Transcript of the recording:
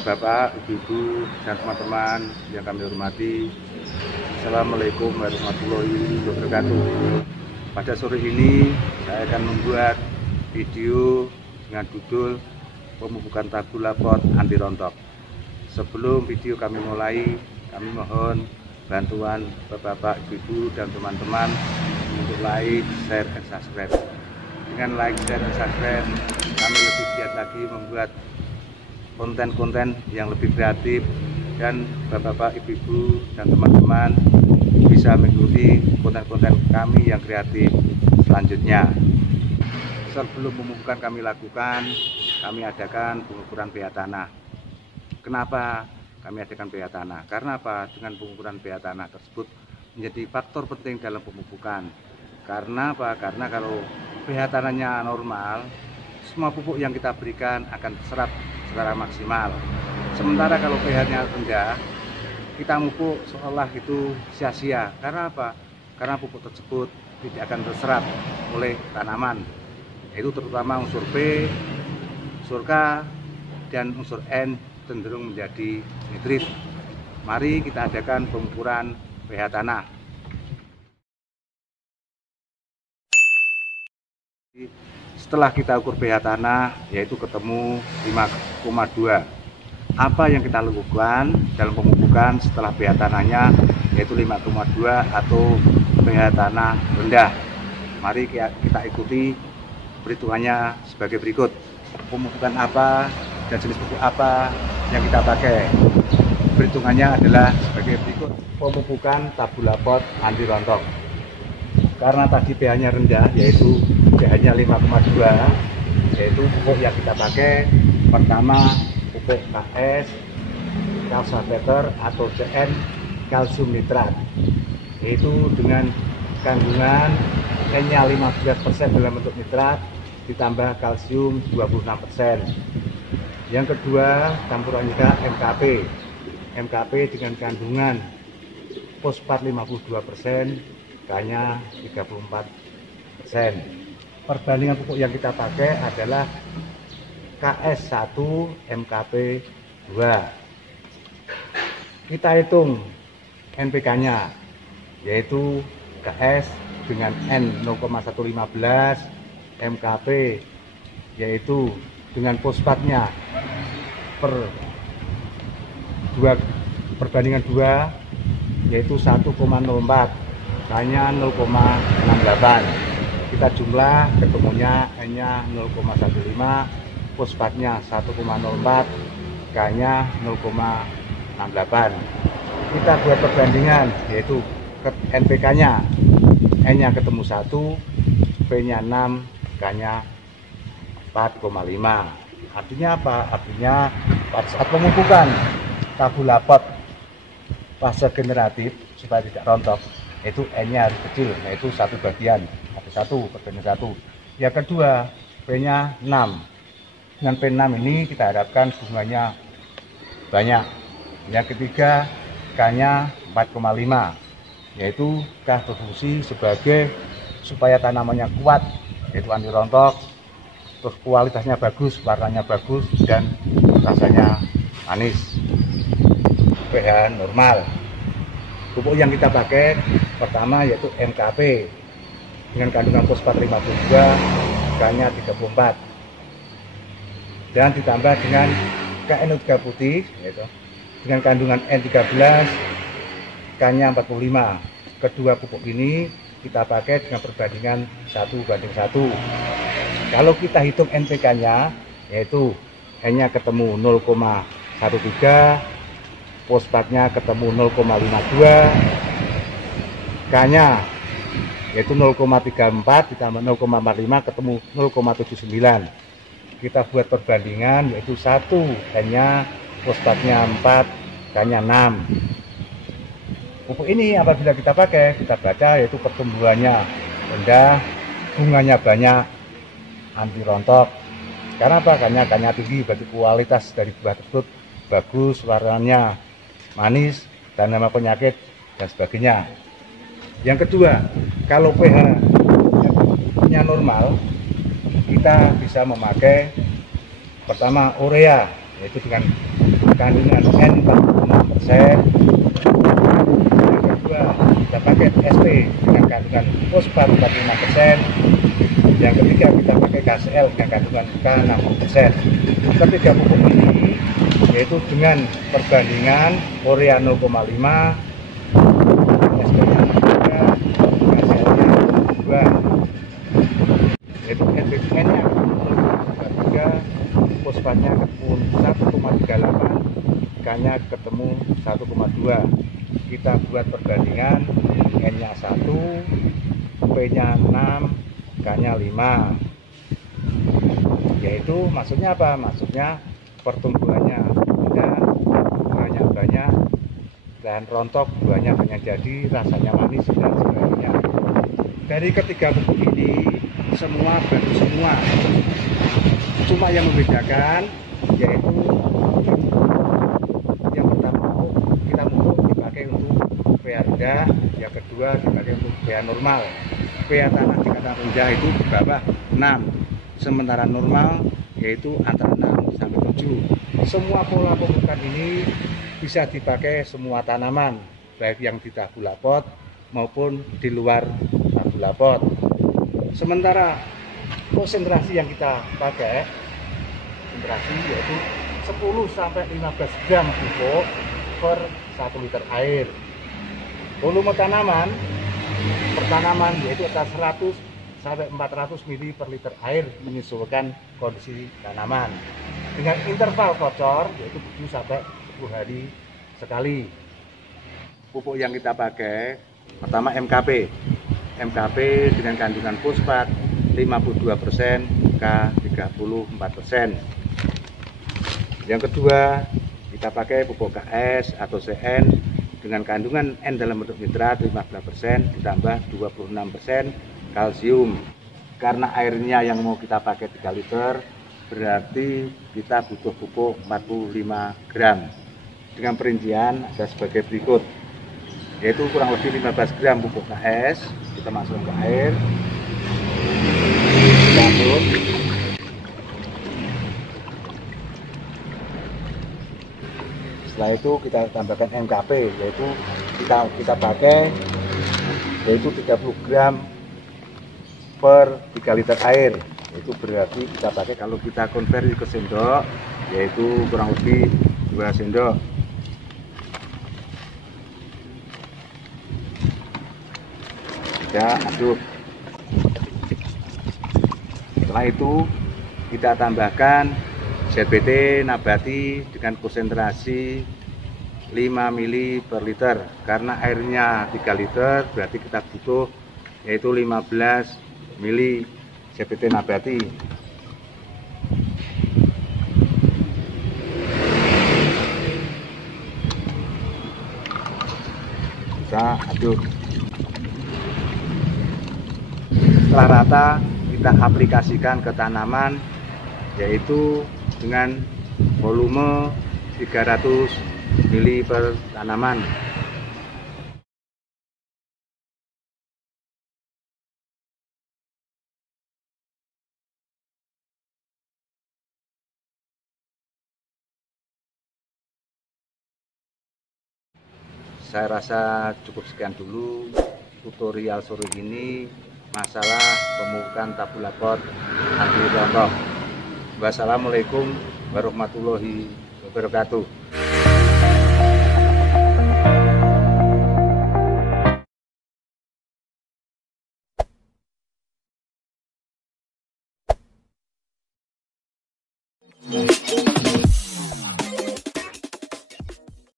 Bapak, Ibu-ibu, dan teman-teman yang kami hormati. Assalamualaikum warahmatullahi wabarakatuh. Pada sore ini saya akan membuat video dengan judul pemupukan tabula pot anti rontok. Sebelum video kami mulai, kami mohon bantuan Bapak, Ibu, dan teman-teman untuk like, share, dan subscribe. Dengan like, share, dan subscribe, kami lebih giat lagi membuat konten-konten yang lebih kreatif, dan Bapak, Ibu, dan teman-teman bisa mengikuti konten-konten kami yang kreatif selanjutnya. Sebelum pemupukan kami lakukan, kami adakan pengukuran pH tanah. Kenapa kami adakan pH tanah? Karena apa? Dengan pengukuran pH tanah tersebut menjadi faktor penting dalam pemupukan. Karena apa? Karena kalau pH tanahnya normal, semua pupuk yang kita berikan akan terserap secara maksimal. Sementara kalau pH-nya rendah, kita pupuk seolah itu sia-sia. Karena apa? Karena pupuk tersebut tidak akan terserap oleh tanaman, yaitu terutama unsur P, unsur K, dan unsur N cenderung menjadi nitrit. Mari kita adakan pengukuran pH tanah. Setelah kita ukur pH tanah, yaitu ketemu 5,2. Apa yang kita lakukan dalam pemupukan setelah pH tanahnya yaitu 5,2 atau pH tanah rendah? Mari kita ikuti perhitungannya sebagai berikut. Pemupukan apa dan jenis pupuk apa yang kita pakai? Perhitungannya adalah sebagai berikut. Pemupukan tabula pot anti rontok. Karena tadi pH-nya rendah, yaitu pH-nya 5,2, yaitu pupuk yang kita pakai pertama pupuk KS, kalsiator atau CN, kalsium nitrat, yaitu dengan kandungan N-nya 15% dalam bentuk nitrat ditambah kalsium 26%. Yang kedua, campuran juga MKP dengan kandungan fosfat 52%, K-nya 34%. Perbandingan pupuk yang kita pakai adalah KS1 MKP 2. Kita hitung NPK-nya, yaitu KS dengan N 0,115, MKP yaitu dengan fosfatnya perbandingan 2 yaitu 1,04, K-nya 0,68. Kita jumlah, ketemunya N-nya 0,15, fosfatnya 1,04, K-nya 0,68. Kita buat perbandingan, yaitu NPK-nya, N-nya ketemu 1, P-nya 6, K-nya 4,5. Artinya apa? Artinya pada saat pemupukan tabula pot fase generatif supaya tidak rontok, yaitu N-nya harus kecil, yaitu 1 bagian, ada 1 perbandingan 1. Yang kedua, P-nya 6. Dengan P6 ini kita harapkan bunganya banyak. Yang ketiga, K-nya 4,5, yaitu K berfungsi sebagai supaya tanamannya kuat, yaitu anti rontok, terus kualitasnya bagus, warnanya bagus, dan rasanya manis. pH normal. Pupuk yang kita pakai pertama yaitu MKP dengan kandungan fosfat 52, K-nya 34, dan ditambah dengan KNO3 putih yaitu dengan kandungan N13, K-nya 45. Kedua pupuk ini kita pakai dengan perbandingan 1:1. Kalau kita hitung NPK-nya, yaitu N-nya ketemu 0,13, fosfatnya ketemu 0,52, K-nya yaitu 0,34 ditambah 0,45 ketemu 0,79. Kita buat perbandingan, yaitu 1, N-nya fosfatnya 4, K-nya 6. Pupuk ini apabila kita pakai, kita baca yaitu pertumbuhannya rendah, bunganya banyak, anti rontok. Karena apa? Karena tinggi, berarti kualitas dari buah tersebut bagus, warnanya manis, dan nama penyakit dan sebagainya. Yang kedua, kalau pH-nya normal, kita bisa memakai pertama urea, yaitu dengan kandungan N 45%. Yang kedua, kita pakai SP dengan kandungan fosfat 45%. Yang ketiga, kita pakai KCL dengan kandungan K 60%. Ketiga pupuk ini yaitu dengan perbandingan urea 0,5, SP-nya 3, KCL-nya 2, yaitu NPK-nya 0,3, fosfatnya ketemu 1,38, K-nya ketemu 1,2. Kita buat perbandingan, N-nya 1, P-nya 6, K-nya 5. Yaitu maksudnya apa? Maksudnya pertumbuhannya dan buahnya banyak dan rontok, buahnya banyak jadi, rasanya manis dan sebagainya. Dari ketiga pupuk ini semua bagus semua. Cuma yang membedakan yaitu yang pertama kita dipakai untuk pH rendah, yang kedua dipakai untuk pH normal. pH tanah di kandang rendah itu di bawah 6, sementara normal yaitu antara 6 sampai 7. Semua pola pemupukan ini bisa dipakai semua tanaman, baik yang di tabula pot maupun di luar tabula pot. Sementara konsentrasi yang kita pakai konsentrasi yaitu 10 sampai 15 gram pupuk per 1 liter air. Volume tanaman per tanaman yaitu antara 100 sampai 400 ml per liter air, menyesuaikan kondisi tanaman. Dengan interval kocor yaitu 7 sampai 10 hari sekali. Pupuk yang kita pakai pertama MKP. MKP dengan kandungan fosfat 52%, K 34%. Yang kedua, kita pakai pupuk KS atau CN dengan kandungan N dalam bentuk nitrat 15% ditambah 26% kalsium. Karena airnya yang mau kita pakai 3 liter, berarti kita butuh pupuk 45 gram. Dengan perincian ada sebagai berikut, yaitu kurang lebih 15 gram pupuk KS kita masukkan ke air, kita aduk. Setelah itu kita tambahkan MKP, yaitu kita pakai yaitu 30 gram per 3 liter air. Itu berarti kita pakai, kalau kita konversi ke sendok, yaitu kurang lebih 2 sendok. Kita aduk. Setelah itu kita tambahkan ZBT nabati dengan konsentrasi 5 ml per liter. Karena airnya 3 liter, berarti kita butuh yaitu 15 ml ZBT nabati. Kita aduk. Setelah rata, kita aplikasikan ke tanaman, yaitu dengan volume 300 ml per tanaman. Saya rasa cukup sekian dulu tutorial sore ini masalah pemupukan tabula pot anti rontok. Wassalamualaikum warahmatullahi wabarakatuh.